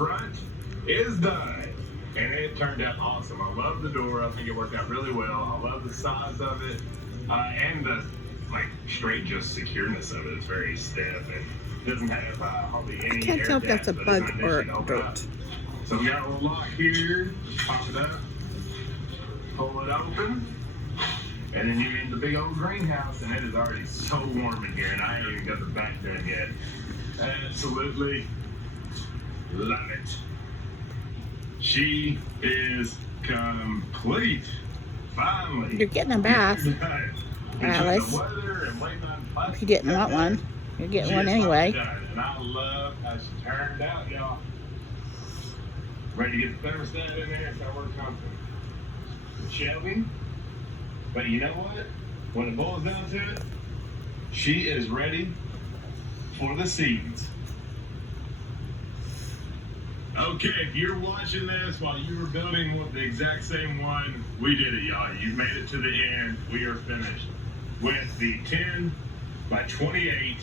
front is done. And it turned out awesome. I love the door. I think it worked out really well. I love the size of it. And the straight just secureness of it. It's very stiff and doesn't have hardly any I can't tell if that's a bug or dirt. So we got a little lock here. Just pop it up. Pull it open. And then you're in the big old greenhouse, and it is already so warm in here, and I ain't even got the back done yet. Absolutely love it. She is complete. Finally. You're getting a bath, Alice. If you didn't want one, you're getting one anyway. And I love how she turned out, y'all. Ready to get the thermostat in there, start working comfortable. Shelby. But you know what? When it boils down to it, she is ready for the seeds. Okay, if you're watching this while you were building the exact same one, we did it, y'all. You made it to the end. We are finished with the 10 by 28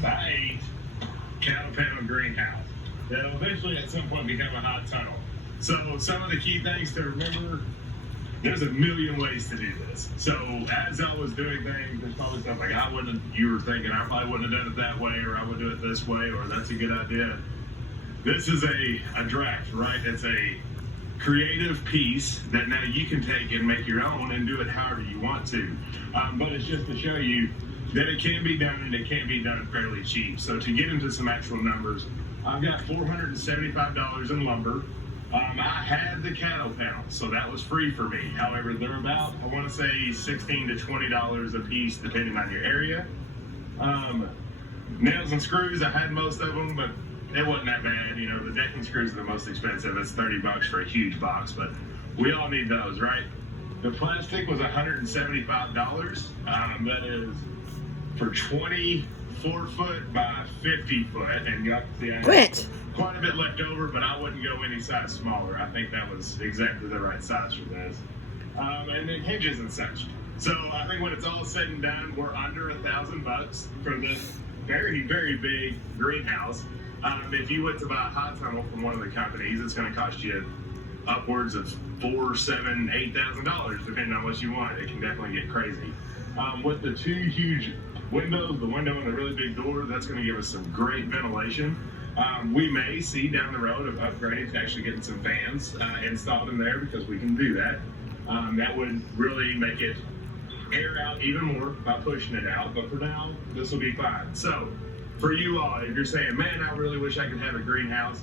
by 8 cattle panel greenhouse. That'll eventually at some point become a hot tunnel. So some of the key things to remember, there's a million ways to do this. So as I was doing things, there's probably stuff like you were thinking I probably wouldn't have done it that way, or I would do it this way, or that's a good idea. This is a draft, right? It's a creative piece that now you can take and make your own and do it however you want to. But it's just to show you that it can be done, and it can be done fairly cheap. So to get into some actual numbers, I've got $475 in lumber. I had the cattle panel, so that was free for me. However, they're about, I want to say, $16 to $20 a piece, depending on your area. Nails and screws, I had most of them, but it wasn't that bad. You know, the decking screws are the most expensive. It's $30 for a huge box, but we all need those, right? The plastic was $175. That is for 24 foot by 50 foot, and you have to see I had quite a bit left over, but I wouldn't go any size smaller. I think that was exactly the right size for this. And then hinges and such. So I think when it's all said and done, we're under $1,000 for this very, very big greenhouse. If you went to buy a hot tunnel from one of the companies, it's going to cost you upwards of $4,000, $7,000, $8,000, depending on what you want. It can definitely get crazy. With the two huge windows, the window and the really big door, that's going to give us some great ventilation. We may see down the road of upgrading to actually getting some fans installed in there, because we can do that. That would really make it air out even more by pushing it out. But for now, this will be fine. So for you all, if you're saying, man, I really wish I could have a greenhouse,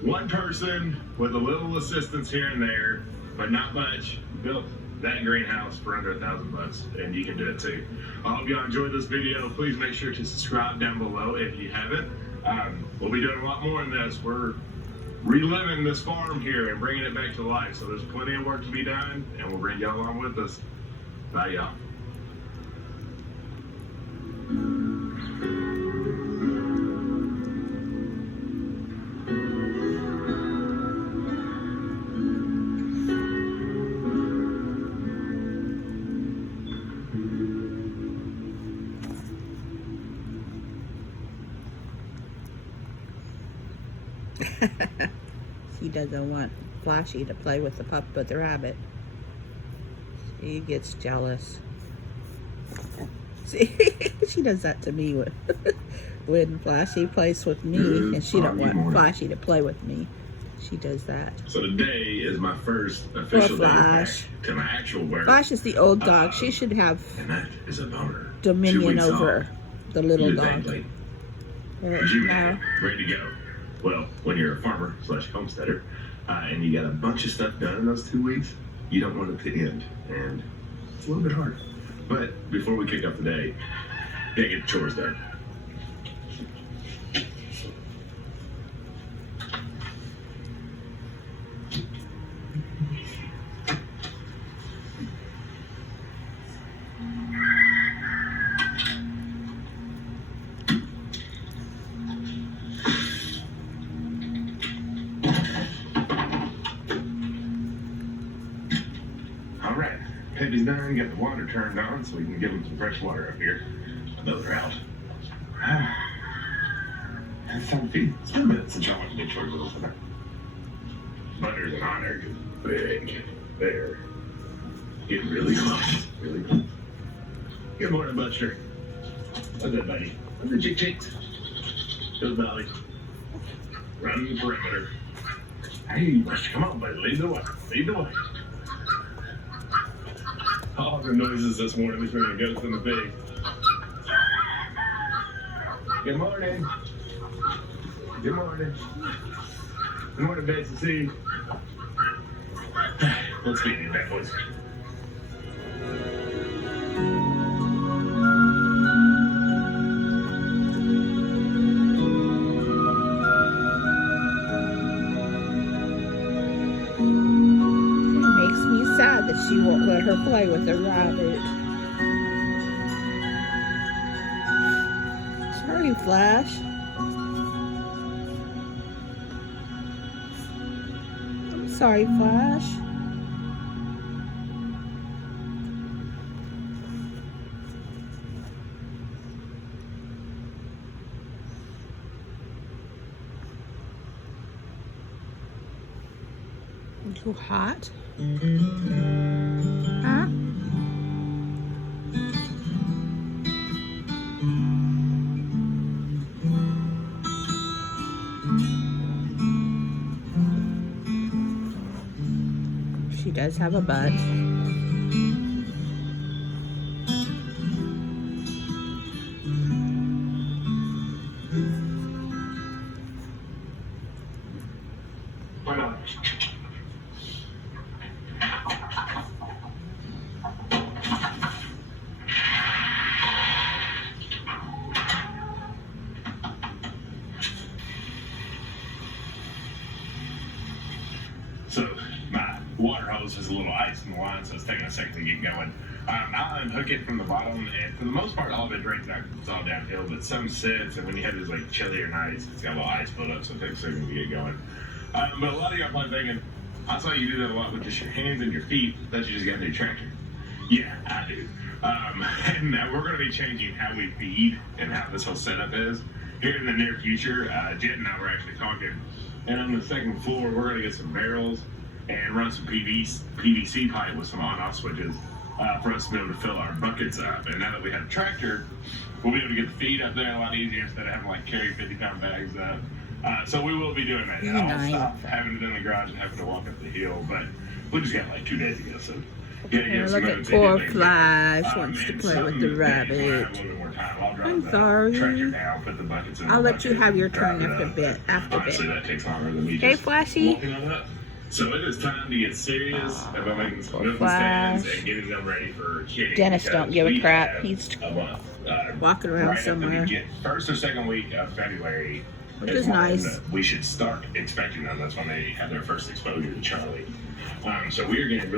one person with a little assistance here and there, but not much, built that greenhouse for under $1,000, and you can do it too. I hope y'all enjoyed this video. Please make sure to subscribe down below if you haven't. We'll be doing a lot more in this. We're reliving this farm here and bringing it back to life. So there's plenty of work to be done, and we'll bring y'all along with us. Bye, y'all. She doesn't want Flashy to play with the rabbit. She gets jealous. See, she does that to me when Flashy plays with me, and she don't want Flashy to play with me. She does that. So today is my first official day back to my actual work. Flash is the old dog. She should have and that is a bummer. Dominion over the little dog. Jubilee, ready to go. Well, when you're a farmer / homesteader, and you got a bunch of stuff done in those 2 weeks, you don't want it to end, and it's a little bit hard. But before we kick off the day, gotta get the chores done. All right, Peppy's done. Get the water turned on so we can give him some fresh water up here. I know they're out. And it's time to feed. It's been a minute since y'all went to Big Short Little Center. Butter's an honor. Big. There. Getting really close. Really close. Good morning, Buster. What's up, buddy? What's the chick? Good belly. Running the perimeter. Hey, Buster, come on, buddy. Lead the way. Lead the way. All the noises this morning between the goats and the pigs. Good morning. Good morning. Good morning, Betsy C. Let's feed you that voice. That she won't let her play with the rabbit. Sorry, Flash. I'm sorry, Flash. You hot? Huh? She does have a butt. Why not? So my water hose has a little ice in the line, so it's taking a second to get going. I'll unhook it from the bottom, and for the most part, all of it drains out. It's all downhill, but some sits, and when you have these like chillier nights, it's got a little ice build up, so it takes a second to get going. But a lot of y'all probably thinking, I saw you do that a lot with just your hands and your feet. That you just got a new tractor. Yeah, I do. And we're going to be changing how we feed and how this whole setup is here in the near future. Jet and I were actually talking, and on the second floor, we're going to get some barrels and run some PVC pipe with some on-off switches for us to be able to fill our buckets up. And now that we have a tractor, we'll be able to get the feed up there a lot easier instead of having to like carry 50-pound bags up. So we will be doing that. I'll stop having it in the garage and having to walk up the hill, but we just got like 2 days ago, so yeah, look at poor Flash wants to play with the rabbit. I'm sorry. I'll let you have your turn after bit. Honestly, that takes longer than me just Flashy. walking on up. So it is time to get serious about making some milking stands and getting them ready for kidding. Dennis don't give a crap. He's a month, walking around right somewhere. At the first or second week of February, which is nice. We should start expecting them. That's when they have their first exposure to Charlie. So we are getting really